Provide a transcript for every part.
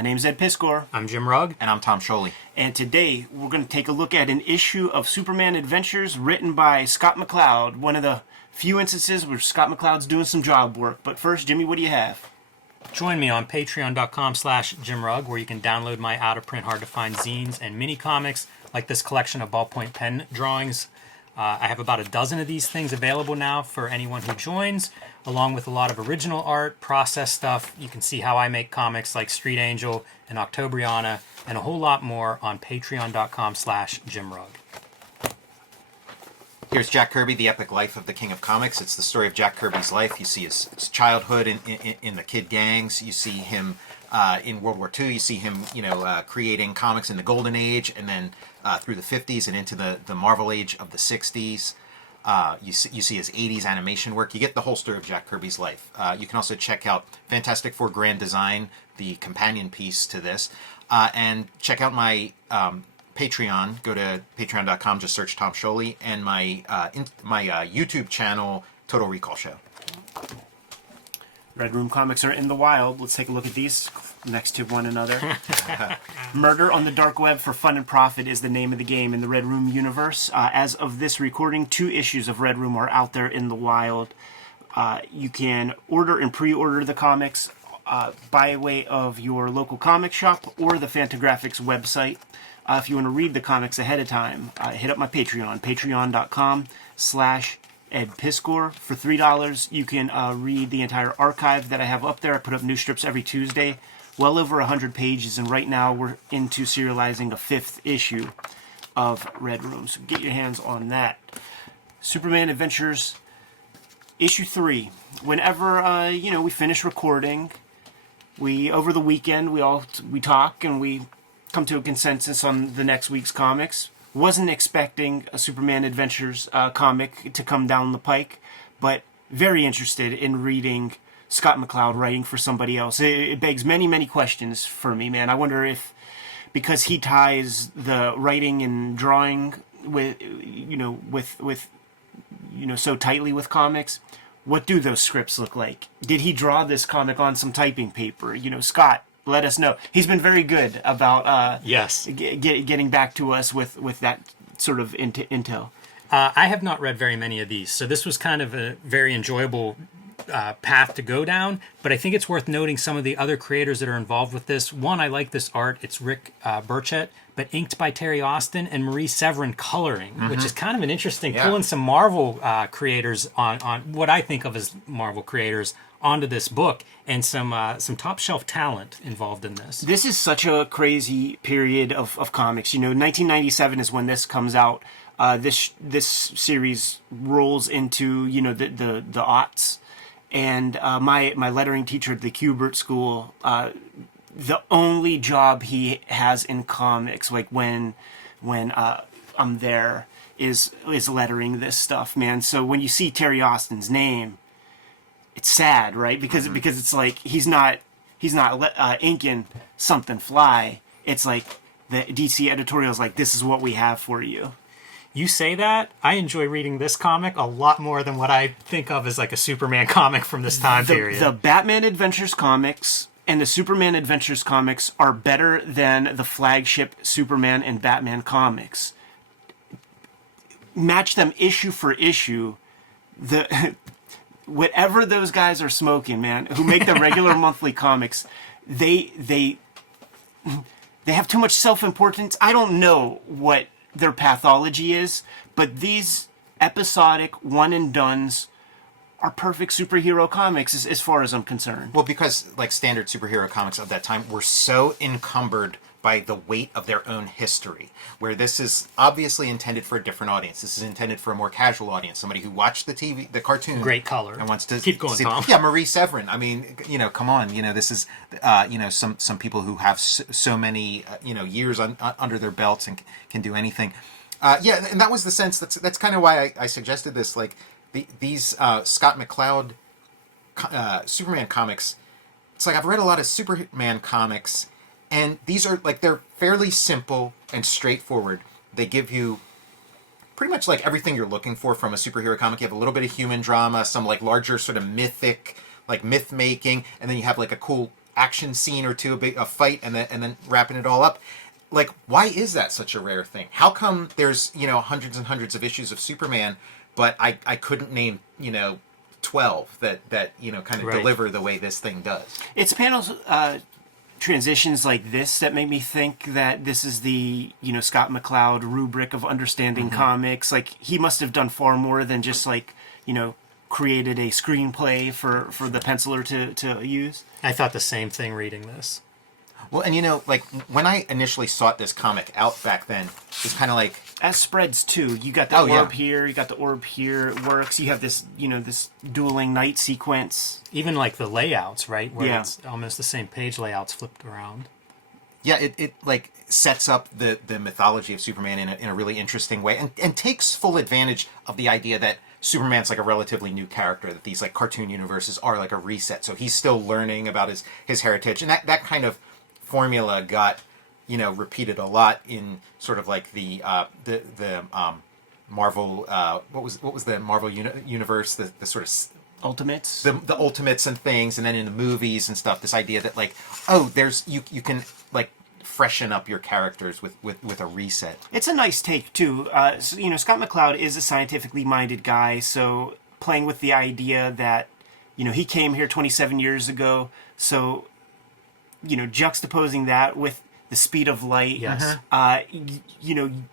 My name's Ed Piskor. I'm Jim Rugg. And I'm Tom Scholey. And today we're going to take a look at an issue of Superman Adventures written by Scott McCloud. One of the few instances where Scott McCloud's doing some job work. But first, Jimmy, what do you have? Join me on patreon.com/JimRugg, where you can download my out-of-print, hard-to-find zines and mini-comics, like this collection of ballpoint pen drawings. I have about a dozen of these things available now for anyone who joins, along with a lot of original art, process stuff. You can see how I make comics like Street Angel and Octobriana, and a whole lot more on patreon.com/JimRugg. Here's Jack Kirby, The Epic Life of the King of Comics. It's the story of Jack Kirby's life. You see his childhood in the kid gangs. You see him in World War II. You see him, creating comics in the Golden Age, and then through the 50s and into the Marvel Age of the 60s. You see his 80s animation work. You get the whole story of Jack Kirby's life. You can also check out Fantastic Four Grand Design, the companion piece to this, and check out my Patreon. Go to patreon.com, just search Tom Scholey, and my YouTube channel, Total Recall Show. Red Room comics are in the wild. Let's take a look at these next to one another. Murder on the Dark Web for Fun and Profit is the name of the game in the Red Room universe. As of this recording, 2 issues of Red Room are out there in the wild. You can order and pre-order the comics by way of your local comic shop or the Fantagraphics website. If you want to read the comics ahead of time, hit up my Patreon, patreon.com/Ed Piskor. For $3, you can read the entire archive that I have up there. I put up new strips every Tuesday, well over 100 pages, and right now we're into serializing a 5th issue of Red Room. So get your hands on that. Superman Adventures, issue 3. Whenever we finish recording, over the weekend we talk and we come to a consensus on the next week's comics. Wasn't expecting a Superman Adventures comic to come down the pike, but very interested in reading Scott McCloud writing for somebody else. It begs many, many questions for me, man. I wonder if, because he ties the writing and drawing with so tightly with comics, what do those scripts look like? Did he draw this comic on some typing paper? Scott, let us know. He's been very good about getting back to us with that sort of intel. I have not read very many of these, so this was kind of a very enjoyable path to go down, but I think it's worth noting some of the other creators that are involved with this. One, I like this art. It's Rick Burchett, but inked by Terry Austin and Marie Severin coloring, which is kind of an interesting, pulling some Marvel creators on what I think of as Marvel creators onto this book, and some top shelf talent involved in this. This is such a crazy period of comics. 1997 is when this comes out. This series rolls into the aughts, and my lettering teacher at the Kubert School, the only job he has in comics, like when I'm there, is lettering this stuff, man. So when you see Terry Austin's name, it's sad, right? Because it's like he's not inking something fly. It's like the DC editorial is like, this is what we have for you. You say that, I enjoy reading this comic a lot more than what I think of as like a Superman comic from this time period. The Batman Adventures comics and the Superman Adventures comics are better than the flagship Superman and Batman comics. Match them issue for issue. Whatever those guys are smoking, man, who make the regular monthly comics, they have too much self-importance. I don't know what their pathology is, but these episodic one-and-dones are perfect superhero comics as far as I'm concerned. Well, because like standard superhero comics of that time were so encumbered by the weight of their own history, where this is obviously intended for a different audience. This is intended for a more casual audience, somebody who watched the cartoon, great color, and wants to keep going. Tom, Marie Severin. I mean, come on, this is some people who have so many years under their belts and can do anything. And that was the sense. That's kind of why I suggested this. Like these Scott McCloud Superman comics. It's like I've read a lot of Superman comics. And these are they're fairly simple and straightforward. They give you pretty much like everything you're looking for from a superhero comic. You have a little bit of human drama, some like larger sort of mythic, like myth making, and then you have like a cool action scene or two, a fight, and then wrapping it all up. Like, why is that such a rare thing? How come there's, hundreds and hundreds of issues of Superman, but I couldn't name, 12 that kind of Right. deliver the way this thing does? It's panels transitions like this that make me think that this is the Scott McCloud rubric of understanding comics. Like, he must have done far more than just created a screenplay for the penciler to use. I thought the same thing reading this. Well, and like when I initially sought this comic out back then, it's kind of like, As spreads too, you got the Oh, yeah. orb here, you got the orb here. It works. You have this this dueling night sequence. Even like the layouts, right? Where Yeah. it's almost the same page layouts flipped around. yeah, it like sets up the mythology of Superman in a really interesting way, and takes full advantage of the idea that Superman's like a relatively new character, that these like cartoon universes are like a reset. So he's still learning about his heritage, and that kind of formula got repeated a lot in sort of like the Marvel what was the Marvel universe, the sort of Ultimates. the Ultimates and things, and then in the movies and stuff, this idea that like, oh, there's you can like freshen up your characters with a reset. It's a nice take too. Scott McCloud is a scientifically minded guy, so playing with the idea that he came here 27 years ago, so juxtaposing that with the speed of light. Yes.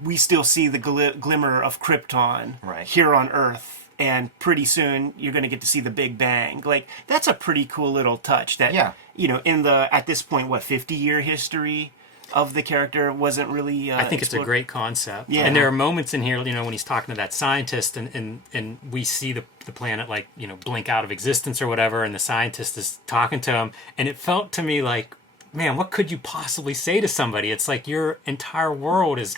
We still see the glimmer of Krypton Right. here on Earth, and pretty soon you're going to get to see the Big Bang. Like, that's a pretty cool little touch. That Yeah. in the at this point 50-year history of the character wasn't really. I think it's a explored. great concept. Yeah. And there are moments in here, when he's talking to that scientist and we see the planet like, blink out of existence or whatever, and the scientist is talking to him. And it felt to me like, man, what could you possibly say to somebody? It's like your entire world is,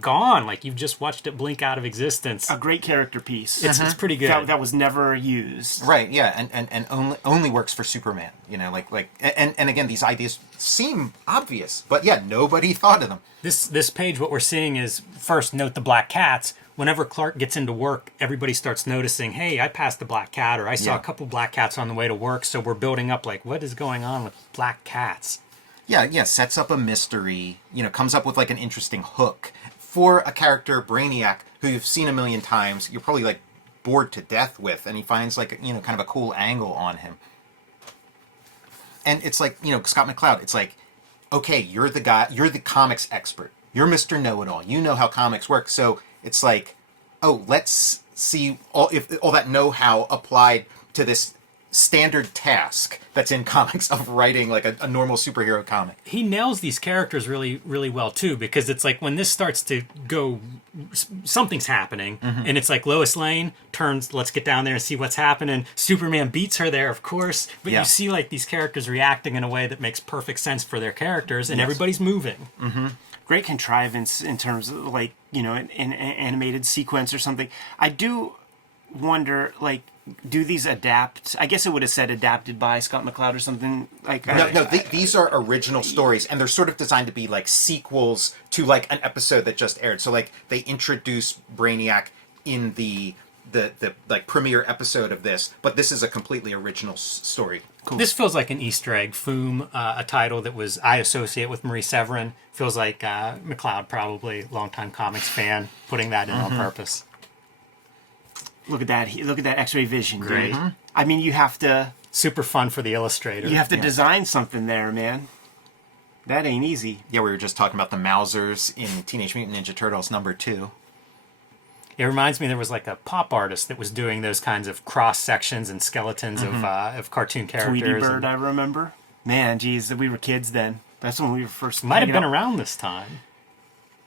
gone. Like you've just watched it blink out of existence. A great character piece. It's pretty good. That was never used. Right, yeah, and only works for Superman. And again, these ideas seem obvious, but yeah, nobody thought of them. This page, what we're seeing is, first, note the black cats. Whenever Clark gets into work, everybody starts noticing, hey, I passed the black cat, or I saw Yeah. a couple black cats on the way to work. So we're building up like, what is going on with black cats? Yeah, sets up a mystery, comes up with like an interesting hook for a character, Brainiac, who you've seen a million times, you're probably like bored to death with, and he finds like, kind of a cool angle on him. And it's like, Scott McCloud, it's like, okay, you're the guy, you're the comics expert. You're Mr. Know-It-All. You know how comics work. So it's like, oh, let's see all that know-how applied to this standard task that's in comics of writing like a normal superhero comic. He nails these characters really, really well too, because it's like when this starts to go, something's happening, and it's like Lois Lane turns, let's get down there and see what's happening. Superman beats her there, of course, but Yeah. you see like these characters reacting in a way that makes perfect sense for their characters, and everybody's moving. Great contrivance in terms of like an animated sequence or something. I do wonder, like, do these adapt? I guess it would have said adapted by Scott McCloud or something like. No, these are original stories, and they're sort of designed to be like sequels to like an episode that just aired. So like they introduce Brainiac in the like premiere episode of this, but this is a completely original story. Cool. This feels like an Easter egg. Foom, a title that was I associate with Marie Severin. Feels like McCloud, probably longtime comics fan, putting that in on purpose. Look at that! Look at that X-ray vision, dude. Great. I mean, you have to Super fun for the illustrator. design something there, man. That ain't easy. Yeah, we were just talking about the Mousers in Teenage Mutant Ninja Turtles #2. It reminds me there was like a pop artist that was doing those kinds of cross sections and skeletons of cartoon characters. Tweety Bird, and I remember. Man, geez, we were kids then. That's when we were first. might have hanging been out. around this time.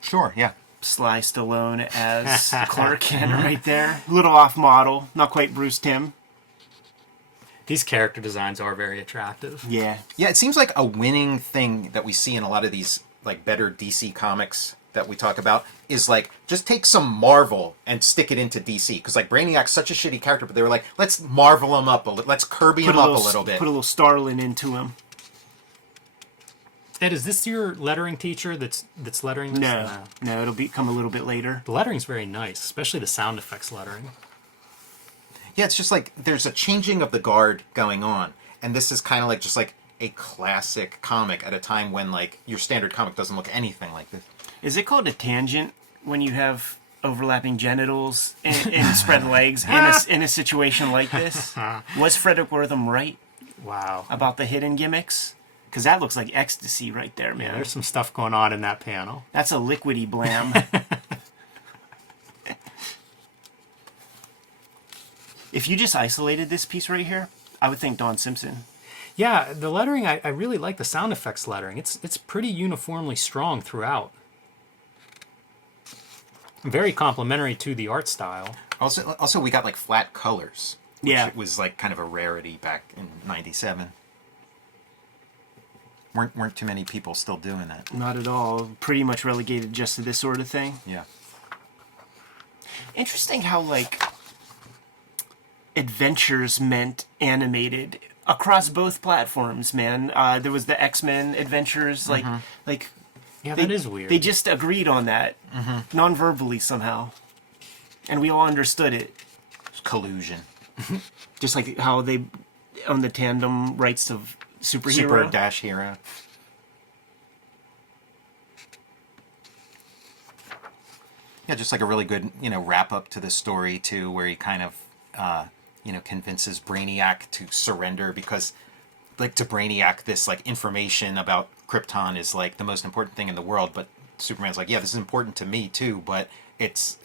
Sure, yeah. Sly Stallone as Clark Kent right there. A little off model, not quite Bruce Timm. These character designs are very attractive. Yeah. Yeah, it seems like a winning thing that we see in a lot of these like better DC comics that we talk about is like just take some Marvel and stick it into DC, because like Brainiac's such a shitty character, but they were like, let's Marvel him up let's Kirby him up a little bit. Put a little Starlin into him. Ed, is this your lettering teacher that's lettering this? No, it'll come a little bit later. The lettering's very nice, especially the sound effects lettering. Yeah, it's just like there's a changing of the guard going on, and this is kind of like just like a classic comic at a time when like your standard comic doesn't look anything like this. Is it called a tangent when you have overlapping genitals and spread legs in a situation like this? Was Frederick Wortham right Wow. about the hidden gimmicks? Because that looks like ecstasy right there, man. Yeah, there's some stuff going on in that panel. That's a liquidy blam. If you just isolated this piece right here, I would think Don Simpson. Yeah, the lettering, I really like the sound effects lettering. It's pretty uniformly strong throughout. Very complimentary to the art style. Also, we got like flat colors. Which Yeah. was like kind of a rarity back in '97. Weren't too many people still doing that. Not at all. Pretty much relegated just to this sort of thing. Yeah. Interesting how, like, adventures meant animated across both platforms, man. There was the X-Men adventures, like Yeah, they, that is weird. They just agreed on that, non-verbally somehow, and we all understood it. Collusion. Just like how they own the tandem rights of superhero. Super Dash Hero. Yeah, just like a really good, wrap up to the story too, where he kind of, convinces Brainiac to surrender because, like, to Brainiac, this like information about Krypton is like the most important thing in the world. But Superman's like, yeah, this is important to me too, but it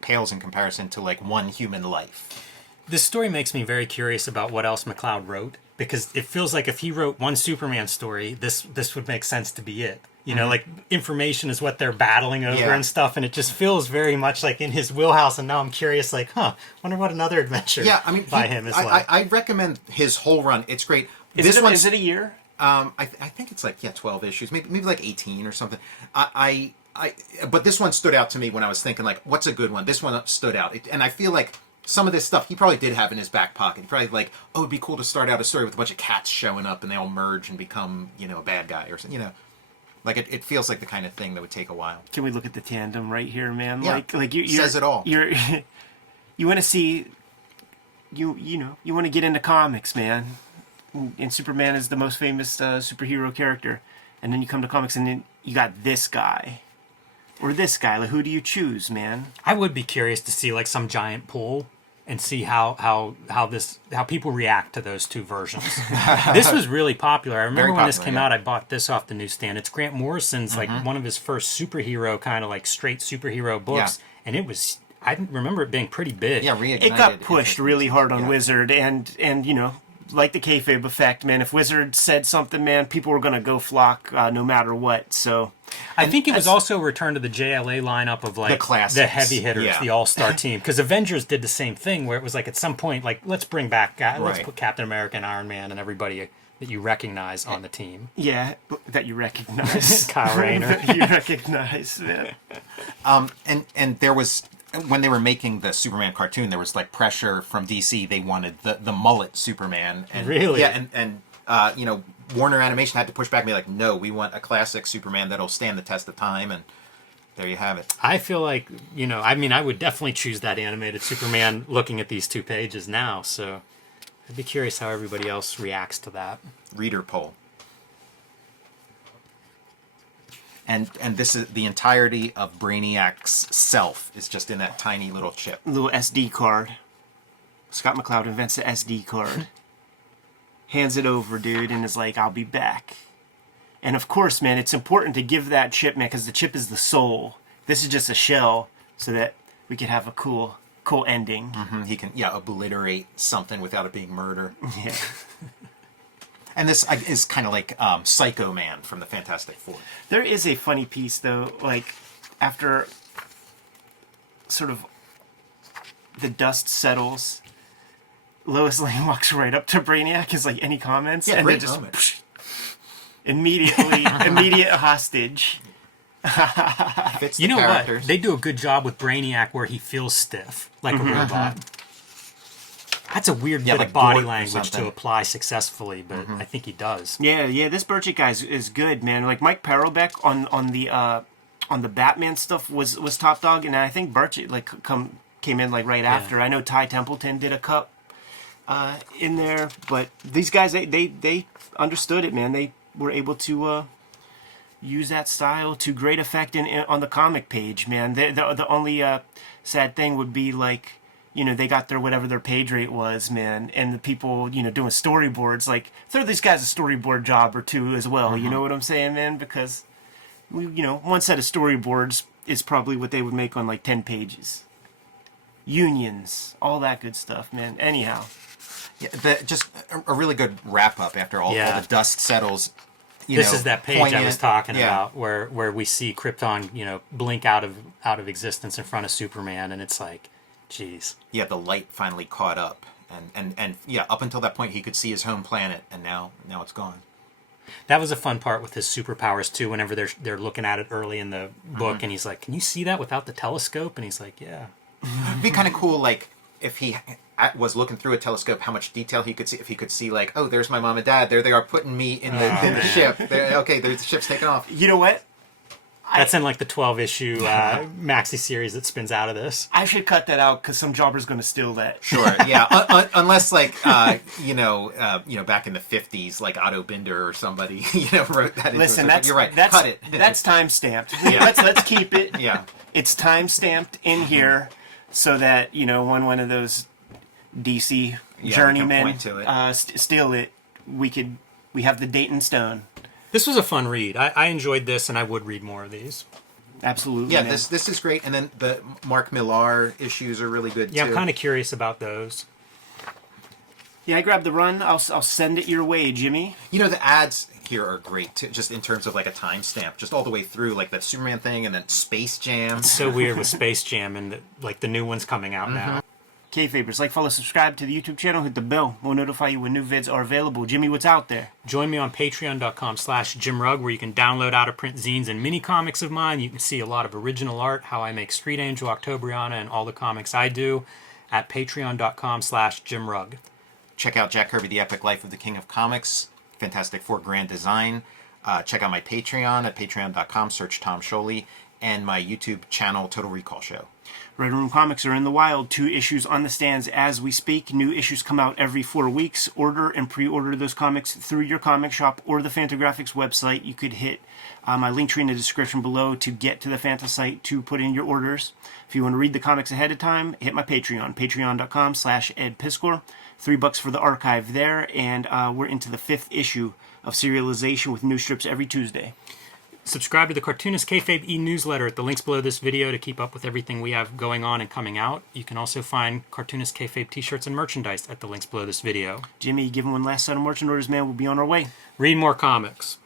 pales in comparison to like one human life. This story makes me very curious about what else McCloud wrote, because it feels like if he wrote one Superman story, this would make sense to be it. You know, like information is what they're battling over Yeah. and stuff, and it just feels very much like in his wheelhouse. And now I'm curious, like, wonder what another adventure by him is like. I recommend his whole run. It's great. Is it a year? I think it's like 12 issues, maybe like 18 or something. But this one stood out to me when I was thinking like, what's a good one? This one stood out, and I feel like some of this stuff he probably did have in his back pocket. He probably like, oh, it'd be cool to start out a story with a bunch of cats showing up and they all merge and become a bad guy or something. Like it feels like the kind of thing that would take a while. Can we look at the tandem right here, man? Yeah. Like you Says it all. You want to see, you want to get into comics, man. And Superman is the most famous superhero character, and then you come to comics and then you got this guy or this guy. Like, who do you choose, man? I would be curious to see like some giant pool and see how people react to those two versions. This was really popular. I remember when this came out, I bought this off the newsstand. It's Grant Morrison's like one of his first superhero kind of like straight superhero books, and it was. I remember it being pretty big. Yeah, reignited. It got pushed really hard on Yeah. Wizard, and like the kayfabe effect, man. If Wizard said something, man, people were gonna go flock no matter what. So I think it was also a return to the JLA lineup of like The classics. the heavy hitters, Yeah. the all-star team. Because Avengers did the same thing, where it was like at some point, like let's bring back, let's Right. put Captain America and Iron Man and everybody that you recognize on the team. yeah, that you recognize. Kyle Rayner. That you recognize, man. And there was, when they were making the Superman cartoon, there was like pressure from DC. They wanted the mullet Superman. And, Really? Yeah, and Warner Animation had to push back and be like, no, we want a classic Superman that'll stand the test of time. And there you have it. I feel like, I would definitely choose that animated Superman looking at these two pages now. So I'd be curious how everybody else reacts to that. Reader poll. And this is the entirety of Brainiac's self is just in that tiny little chip. Little SD card. Scott McCloud invents the SD card. Hands it over, dude, and is like, I'll be back. And of course, man, it's important to give that chip, man, because the chip is the soul. This is just a shell so that we could have a cool ending. He can, obliterate something without it being murder. Yeah. And this is kind of like Psycho Man from the Fantastic Four. There is a funny piece, though, like, after sort of the dust settles, Lois Lane walks right up to Brainiac, is like, any comments? Yeah, and great then just moment. immediate hostage. Fits the You know characters. what? They do a good job with Brainiac where he feels stiff, like a robot. That's a weird bit like of body Gort or language to something. apply successfully, but I think he does. Yeah, this Burchett guy is good, man. Like, Mike Parobeck on the Batman stuff was top dog, and I think Burchett, like, came in, like, right after. I know Ty Templeton did a cup. in there. But these guys, they understood it, man. They were able to use that style to great effect on the comic page, man. The only sad thing would be, like, you know, they got their whatever their page rate was, man, and the people, you know, doing storyboards, like, throw these guys a storyboard job or two as well. You know what I'm saying, man? Because you know, one set of storyboards is probably what they would make on like 10 pages. Unions, all that good stuff, man. Anyhow. Yeah, just a really good wrap up after all the dust settles. This is that page I was talking about where we see Krypton, you know, blink out of existence in front of Superman, and it's like, geez. Yeah, the light finally caught up, and yeah, up until that point he could see his home planet, and now it's gone. That was a fun part with his superpowers too. Whenever they're looking at it early in the book, and he's like, "Can you see that without the telescope?" And he's like, "Yeah." It'd be kind of cool, like, if he was looking through a telescope, how much detail he could see. If he could see, like, oh, there's my mom and dad. There they are, putting me in the ship. Okay, the ship's taking off. You know what? That's in like the 12-issue maxi series that spins out of this. I should cut that out because some jobber's going to steal that. Sure, yeah. Unless, like, you know, back in the 50s, like Otto Binder or somebody, wrote that. Listen, you're right. Cut it. That's time stamped. Yeah. Let's keep it. Yeah. It's time stamped in here so that when one of those DC journeymen steal it, we have the date in stone. This was a fun read. I enjoyed this, and I would read more of these. Absolutely. Yeah, man. this is great. And then the Mark Millar issues are really good, too. Yeah, I'm kind of curious about those. Yeah, I grabbed the run. I'll send it your way, Jimmy. The ads here are great, too, just in terms of, like, a timestamp, just all the way through, like, that Superman thing and then Space Jam. It's so weird with Space Jam and, the new one's coming out now. Kayfabers, like, follow, subscribe to the YouTube channel, hit the bell. We'll notify you when new vids are available. Jimmy, what's out there? Join me on patreon.com/JimRugg, where you can download out-of-print zines and mini comics of mine. You can see a lot of original art, how I make Street Angel, Octobriana, and all the comics I do at patreon.com/JimRugg. Check out Jack Kirby, The Epic Life of the King of Comics. Fantastic 4 grand design. Check out my Patreon at patreon.com, search Tom Scholey, and my YouTube channel, Total Recall Show. Red Room Comics are in the wild. 2 issues on the stands as we speak. New issues come out every 4 weeks. Order and pre-order those comics through your comic shop or the Fantagraphics website. You could hit my link tree in the description below to get to the Fanta site to put in your orders. If you want to read the comics ahead of time, hit my Patreon, patreon.com/EdPiskor. $3 for the archive there, and we're into the 5th issue of serialization with new strips every Tuesday. Subscribe to the Cartoonist Kayfabe e-newsletter at the links below this video to keep up with everything we have going on and coming out. You can also find Cartoonist Kayfabe t-shirts and merchandise at the links below this video. Jimmy, give him one last set of merchant orders, man. We'll be on our way. Read more comics.